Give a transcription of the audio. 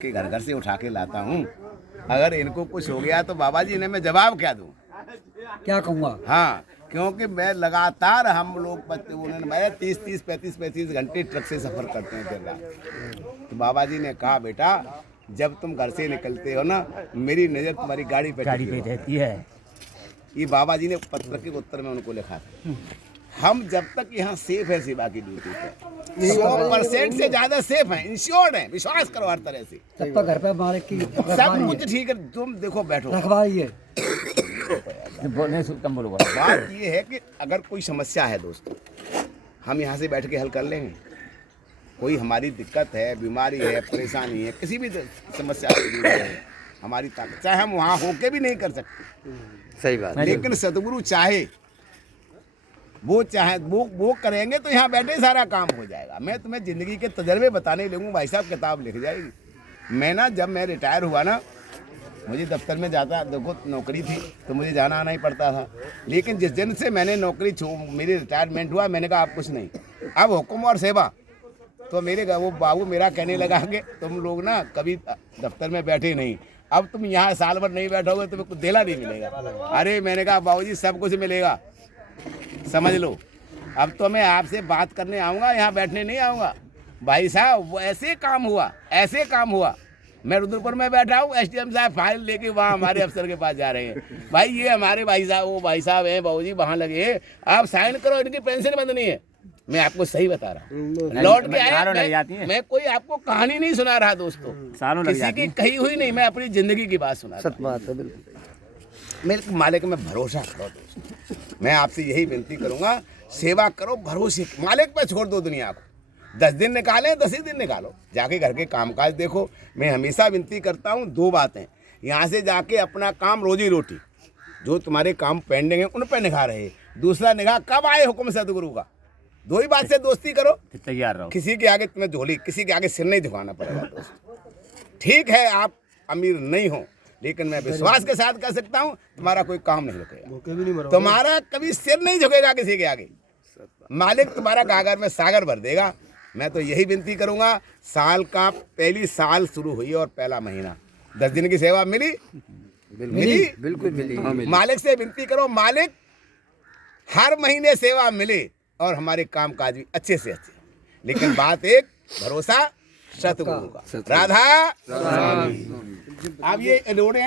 कि घर घर से उठा के लाता हूँ। अगर इनको कुछ हो गया तो बाबा जी इन्हें मैं जवाब क्या दूँ, क्या कहूँगा? हाँ, क्योंकि मैं लगातार हम लोग उन्होंने मैं 35 घंटे ट्रक से सफ़र करते हैं दिन रात। तो बाबा जी ने कहा बेटा जब तुम घर से निकलते हो ना मेरी नज़र तुम्हारी गाड़ी पे रहती है। ये बाबा जी ने पत्र के उत्तर में उनको लिखा था। हम जब तक यहाँ सेफ है सेवा की ड्यूटी पे 100% से ज्यादा सेफ है, इंश्योर्ड है, विश्वास करो हर तरह से। तब तक घर पे मालिक की सब कुछ ठीक है, तुम देखो बैठो। रखवाली है। बात ये है कि अगर कोई समस्या है दोस्तों हम यहाँ से बैठ के हल कर लेंगे। कोई हमारी दिक्कत है, बीमारी है, परेशानी है, किसी भी समस्या है हमारी ताकत चाहे हम वहाँ होके भी नहीं कर सकते, सही बात। लेकिन सतगुरु चाहे वो करेंगे तो यहाँ बैठे सारा काम हो जाएगा। मैं तुम्हें ज़िंदगी के तजर्बे बताने लगूँ, भाई साहब किताब लिख जाएगी। मैं ना जब मैं रिटायर हुआ ना मुझे दफ्तर में जाता देखो नौकरी थी तो मुझे जाना आना ही पड़ता था, लेकिन जिस दिन से मैंने नौकरी मेरी रिटायरमेंट हुआ मैंने कहा आप कुछ नहीं, अब हुक्म और सेवा। तो मेरे वो बाबू मेरा कहने लगा कि तुम लोग ना कभी दफ्तर में बैठे नहीं, अब तुम यहाँ साल भर नहीं बैठोगे तुम्हें कुछ देला नहीं मिलेगा। अरे मैंने कहा बाबूजी सब कुछ मिलेगा, समझ लो। अब तो मैं आपसे बात करने आऊँगा, यहाँ बैठने नहीं आऊँगा। भाई साहब वो ऐसे काम हुआ मैं रुद्रपुर में बैठा हूँ, एसडीएम साहब फाइल लेके वहाँ हमारे अफसर के पास जा रहे हैं। भाई ये हमारे भाई साहब वो भाई साहब हैं बाबूजी वहाँ लगे हैं, आप साइन करो, इनकी पेंशन बंदनी है। मैं आपको सही बता रहा हूँ, लौट के आया मैं कोई आपको कहानी नहीं सुना रहा दोस्तों, किसी की कही हुई नहीं, मैं अपनी जिंदगी की बात सुना रहा हूँ। मेरे मालिक में भरोसा करो दोस्तों, मैं आपसे यही विनती करूंगा, सेवा करो भरोसे, मालिक पे छोड़ दो दुनिया को। 10 दिन निकालें 10 ही दिन निकालो, जाके घर के कामकाज देखो। मैं हमेशा विनती करता हूँ 2 बातें, यहाँ से जाके अपना काम रोजी रोटी जो तुम्हारे काम पेंडिंग है उन पर निगाह रहे, दूसरा निगाह कब आए हुक्म सतगुरु का। 2 ही बात से दोस्ती करो, तैयार रहो। किसी के आगे तुम्हें झोली, किसी के आगे सिर नहीं झुकाना पड़ेगा दोस्त। ठीक है आप अमीर नहीं हो, लेकिन मैं विश्वास के साथ कह सकता हूँ तुम्हारा कोई काम नहीं रुकेगा, तुम्हारा कभी सिर नहीं झुकेगा किसी के आगे। मालिक तुम्हारा गागर में सागर भर देगा। मैं तो यही विनती करूंगा, साल का पहली साल शुरू हुई और पहला महीना 10 दिन की सेवा मिली बिल्कुल मिली। मालिक से विनती करो मालिक हर महीने सेवा मिले और हमारे काम काज भी अच्छे से अच्छे, लेकिन बात एक भरोसा सतगुरु का। राधा अब ये रोड़े है ना।